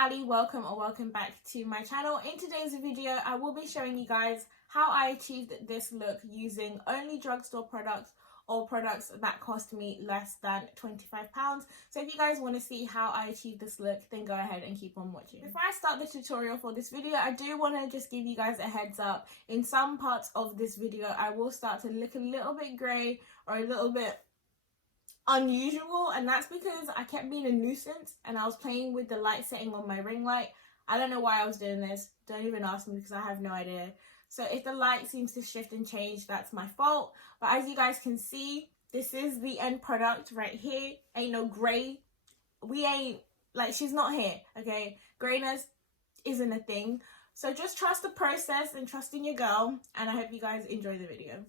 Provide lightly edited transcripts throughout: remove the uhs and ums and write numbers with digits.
Ali, welcome or welcome back to my channel. In today's video I will be showing you guys how I achieved this look using only drugstore products or products that cost me less than £25. So if you guys want to see how I achieved this look, then go ahead and keep on watching. Before I start the tutorial for this video, I do want to just give you guys a heads up. In some parts of this video I will start to look a little bit grey or a little bit unusual, and that's because I kept being a nuisance and I was playing with the light setting on my ring light. I don't know why I was doing this, don't even ask me because I have no idea. So if the light seems to shift and change, that's my fault. But as you guys can see, this is the end product right here. Ain't no grey, we ain't, like, she's not here, okay? Greyness isn't a thing. So just trust the process and trust in your girl, and I hope you guys enjoy the video.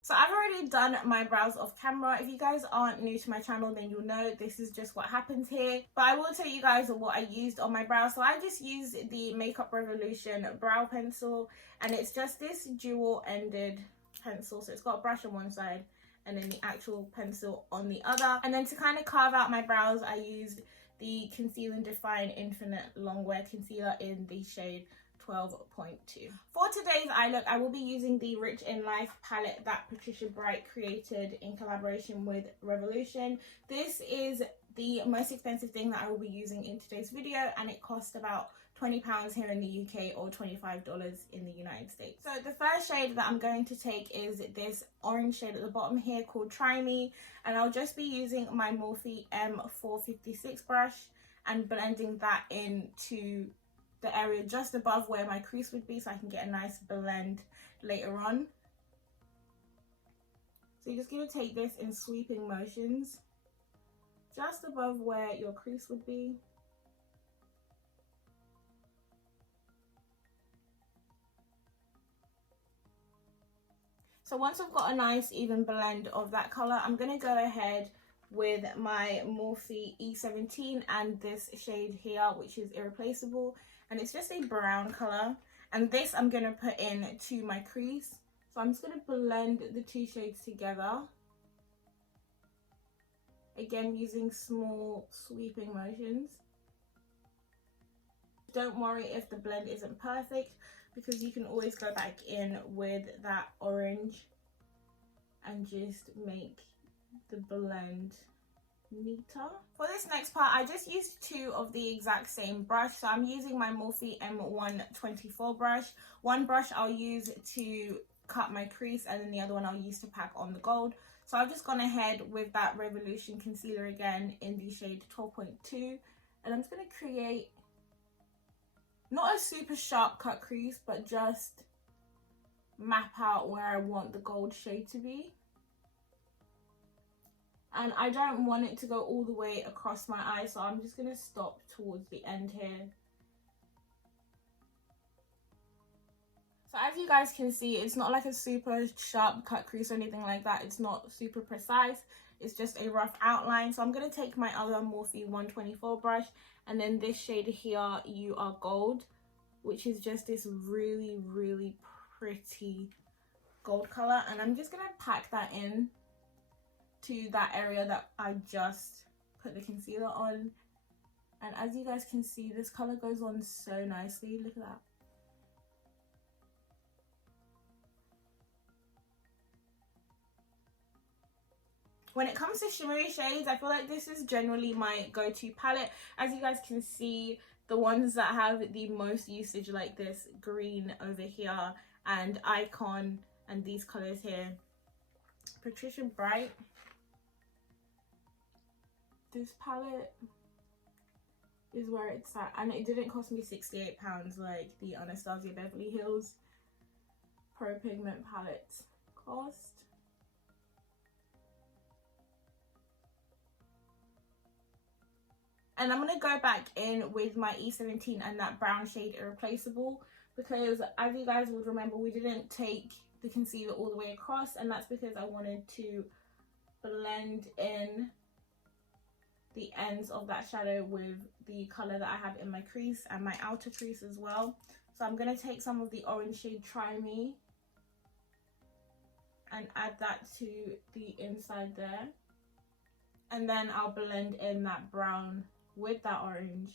So I've already done my brows off camera. If you guys aren't new to my channel, then you'll know this is just what happens here. But I will tell you guys what I used on my brows. So I just used the Makeup Revolution brow pencil, and it's just this dual-ended pencil. So it's got a brush on one side and then the actual pencil on the other. And then to kind of carve out my brows, I used the Conceal and Define Infinite Longwear Concealer in the shade 12.2. For today's eye look, I will be using the Rich in Life palette that Patricia created in collaboration with Revolution. This is the most expensive thing that I will be using in today's video, and it cost about £20 here in the UK or $25 in the United States. So the first shade that I'm going to take is this orange shade at the bottom here called Try Me, and I'll just be using my Morphe M456 brush and blending that into the area just above where my crease would be, so I can get a nice blend later on. So you're just going to take this in sweeping motions just above where your crease would be. So once I've got a nice even blend of that colour, I'm going to go ahead with my Morphe E17 and this shade here, which is Irreplaceable, and it's just a brown colour, and this I'm going to put in to my crease. So I'm just going to blend the two shades together, again using small sweeping motions. Don't worry if the blend isn't perfect, because you can always go back in with that orange and just make the blend neater. For this next part, I just used two of the exact same brush. So I'm using my Morphe M124 brush. One brush I'll use to cut my crease, and then the other one I'll use to pack on the gold. So I've just gone ahead with that Revolution concealer again in the shade 12.2, and I'm just going to create not a super sharp cut crease, but just map out where I want the gold shade to be. And I don't want it to go all the way across my eye, so I'm just going to stop towards the end here. So as you guys can see, it's not like a super sharp cut crease or anything like that. It's not super precise. It's just a rough outline. So I'm going to take my other Morphe 124 brush, and then this shade here, You Are Gold, which is just this really, really pretty gold colour. And I'm just going to pack that in to that area that I just put the concealer on. And as you guys can see, this colour goes on so nicely. Look at that. When it comes to shimmery shades, I feel like this is generally my go-to palette. As you guys can see, the ones that have the most usage, like this green over here and Icon and these colours here, Patricia Bright. This palette is where it's at, and it didn't cost me £68 like the Anastasia Beverly Hills Pro Pigment palettes cost. And I'm going to go back in with my E17 and that brown shade Irreplaceable, because as you guys would remember, we didn't take the concealer all the way across, and that's because I wanted to blend in the ends of that shadow with the colour that I have in my crease and my outer crease as well. So I'm going to take some of the orange shade Try Me and add that to the inside there. And then I'll blend in that brown with that orange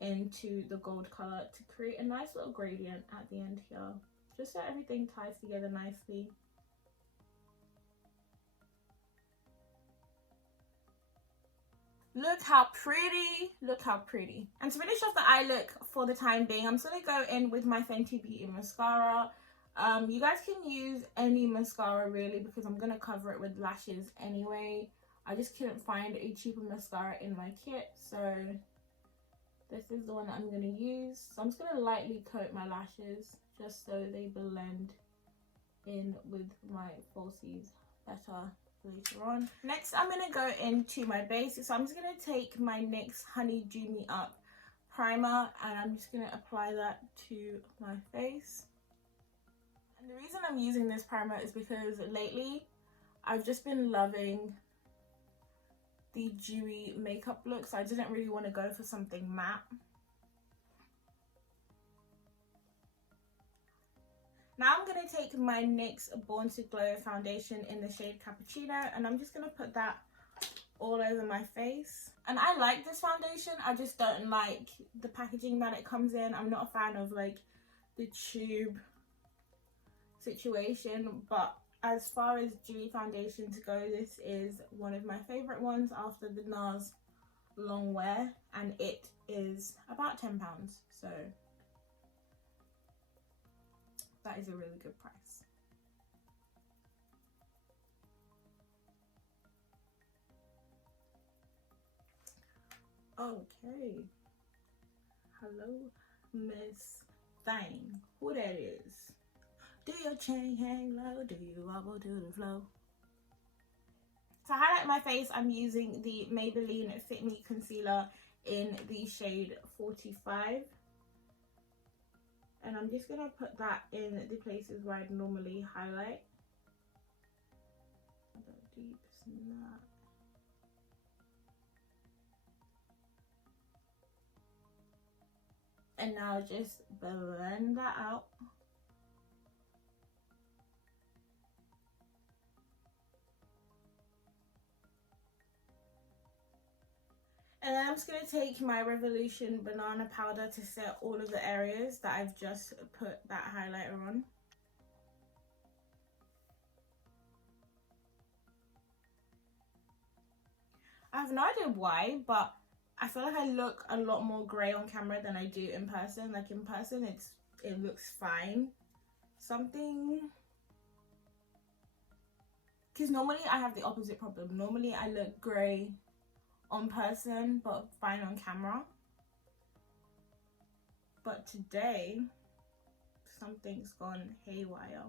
into the gold color to create a nice little gradient at the end here, just so everything ties together nicely. Look how pretty, look how pretty. And to finish off the eye look for the time being, I'm just gonna go in with my Fenty Beauty mascara. You guys can use any mascara really, because I'm gonna cover it with lashes anyway. I just couldn't find a cheaper mascara in my kit, so this is the one that I'm gonna use. So I'm just gonna lightly coat my lashes just so they blend in with my falsies better later on. Next, I'm gonna go into my base. So I'm just gonna take my NYX Honey Dew Me Up primer and I'm just gonna apply that to my face. And the reason I'm using this primer is because lately I've just been loving the dewy makeup look, so I didn't really want to go for something matte. Now I'm going to take my NYX Born to Glow foundation in the shade Cappuccino and I'm just going to put that all over my face. And I like this foundation, I just don't like the packaging that it comes in. I'm not a fan of like the tube situation, but as far as dewy foundations go, this is one of my favorite ones after the NARS Long Wear, and it is about £10, so that is a really good price. Okay, hello Miss Thing, who that is? Do your chain hang low? Do you wobble to the flow? To highlight my face, I'm using the Maybeline Fit Me Concealer in the shade 45. And I'm just going to put that in the places where I'd normally highlight. Deep snap. And now just blend that out. And then I'm just going to take my Revolution banana powder to set all of the areas that I've just put that highlighter on. I have no idea why, but I feel like I look a lot more grey on camera than I do in person. Like in person, it looks fine. Something... Because normally I have the opposite problem. Normally I look grey on person but fine on camera, but today something's gone haywire.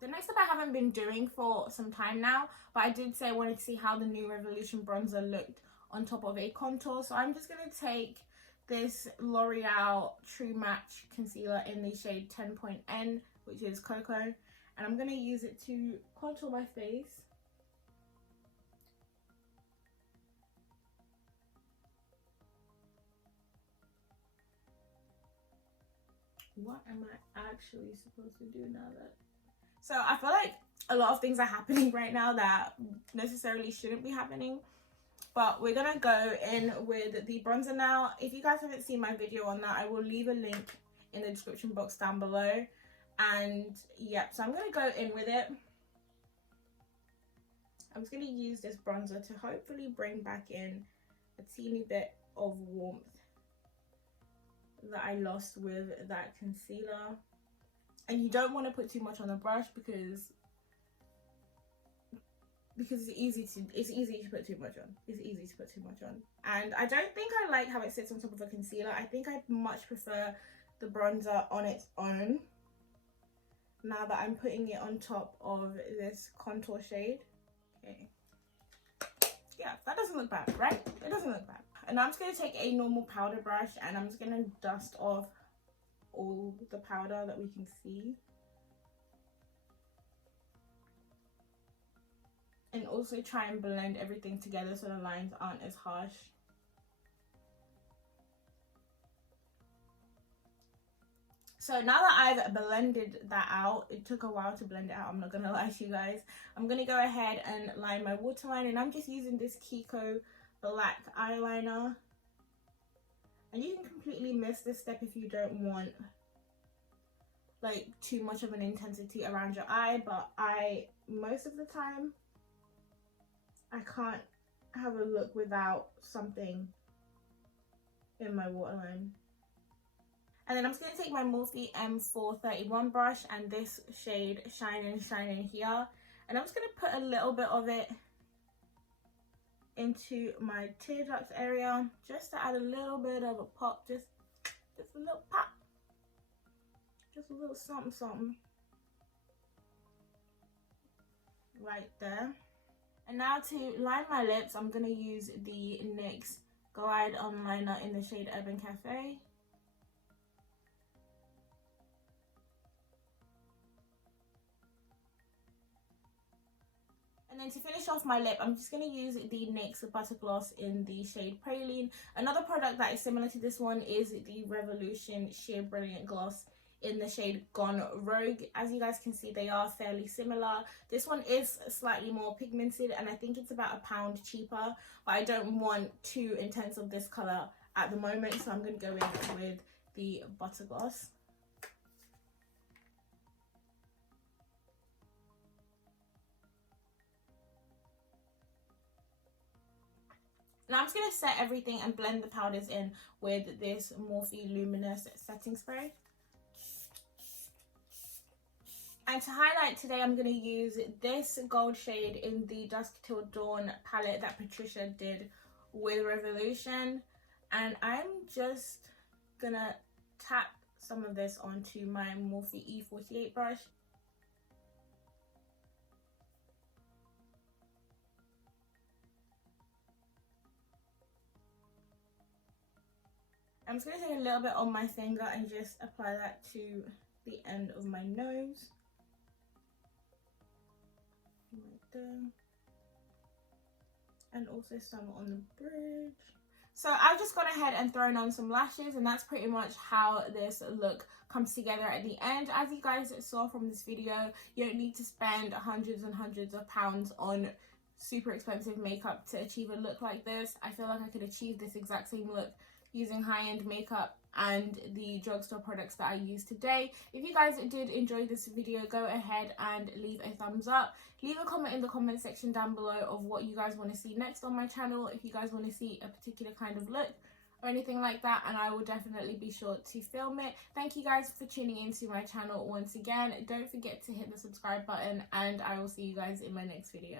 The next step I haven't been doing for some time now, but I did say I wanted to see how the new Revolution bronzer looked on top of a contour, so I'm just going to take this L'Oreal True Match concealer in the shade 10.N, which is Cocoa, and I'm going to use it to contour my face. What am I actually supposed to do now that... So I feel like a lot of things are happening right now that necessarily shouldn't be happening. But we're going to go in with the bronzer now. If you guys haven't seen my video on that, I will leave a link in the description box down below. And yep, so I'm going to go in with it. I'm just going to use this bronzer to hopefully bring back in a teeny bit of warmth that I lost with that concealer. And you don't want to put too much on the brush because it's easy to put too much on. It's easy to put too much on. And I don't think I like how it sits on top of a concealer. I think I much prefer the bronzer on its own now that I'm putting it on top of this contour shade. Okay. Yeah, that doesn't look bad, right? It doesn't look bad. And now I'm just going to take a normal powder brush and I'm just going to dust off all the powder that we can see. And also try and blend everything together so the lines aren't as harsh. So now that I've blended that out, it took a while to blend it out, I'm not gonna lie to you guys. I'm gonna go ahead and line my waterline, and I'm just using this Kiko black eyeliner. And you can completely miss this step if you don't want like too much of an intensity around your eye, but most of the time I can't have a look without something in my waterline. And then I'm just going to take my Morphe M431 brush and this shade Shine here, and I'm just going to put a little bit of it into my tear ducts area just to add a little bit of a pop, just a little pop, just a little something right there. And now to line my lips, I'm going to use the NYX Glide On Liner in the shade Urban Cafe. And then to finish off my lip, I'm just going to use the NYX Butter Gloss in the shade Praline. Another product that is similar to this one is the Revolution Sheer Brilliant Gloss in the shade Gone Rogue. As you guys can see, they are fairly similar. This one is slightly more pigmented, and I think it's about £1 cheaper, but I don't want too intense of this colour at the moment, so I'm going to go in with the Butter Gloss. Now I'm just going to set everything and blend the powders in with this Morphe Luminous setting spray. And to highlight today, I'm going to use this gold shade in the Dusk Till Dawn palette that Patricia did with Revolution. And I'm just going to tap some of this onto my Morphe E48 brush. I'm just going to take a little bit on my finger and just apply that to the end of my nose. Right there. And also some on the bridge. So I've just gone ahead and thrown on some lashes, and that's pretty much how this look comes together at the end. As you guys saw from this video, you don't need to spend hundreds and hundreds of pounds on super expensive makeup to achieve a look like this. I feel like I could achieve this exact same look using high-end makeup and the drugstore products that I use today. If you guys did enjoy this video, go ahead and leave a thumbs up. Leave a comment in the comment section down below of what you guys want to see next on my channel, if you guys want to see a particular kind of look or anything like that, and I will definitely be sure to film it. Thank you guys for tuning into my channel once again. Don't forget to hit the subscribe button, and I will see you guys in my next video.